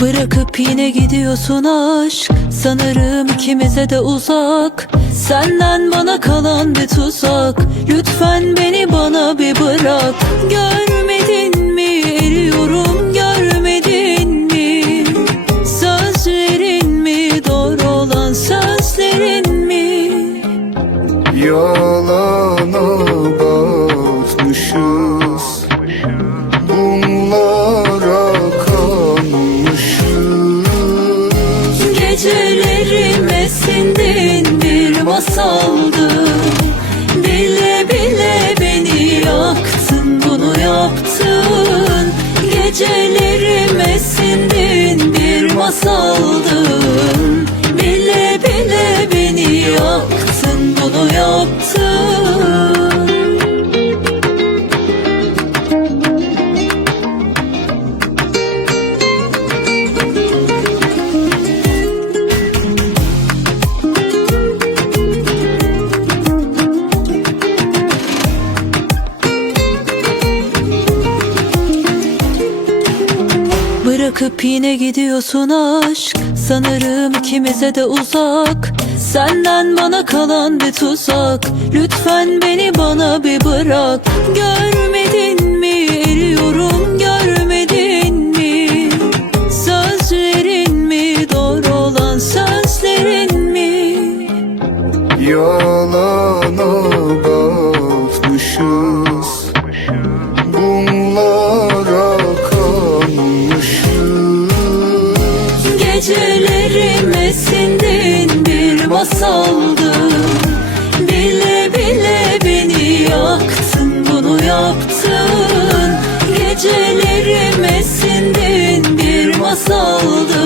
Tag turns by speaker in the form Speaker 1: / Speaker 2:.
Speaker 1: Bırakıp yine gidiyorsun aşk. Sanırım ikimize de uzak. Senden bana kalan bir tuzak. Lütfen beni bana bir bırak. Görmedin mi? Eriyorum. Görmedin mi? Sözlerin mi? Doğru olan sözlerin mi?
Speaker 2: Yalana
Speaker 1: masaldı Bile bile beni yaktın bunu yaptın. Gecelerime sindin bir masaldın Bırakıp yine gidiyorsun aşk. Sanırım ikimize de uzak. Senden bana kalan bir tuzak. Lütfen beni bana bir bırak. Görmedin mi? Eriyorum. Görmedin mi? Sözlerin mi? Doğru olan sözlerin mi?
Speaker 2: Yalana
Speaker 1: masaldı Bile bile beni yaktın bunu yaptın. Gecelerime sindin bir masaldın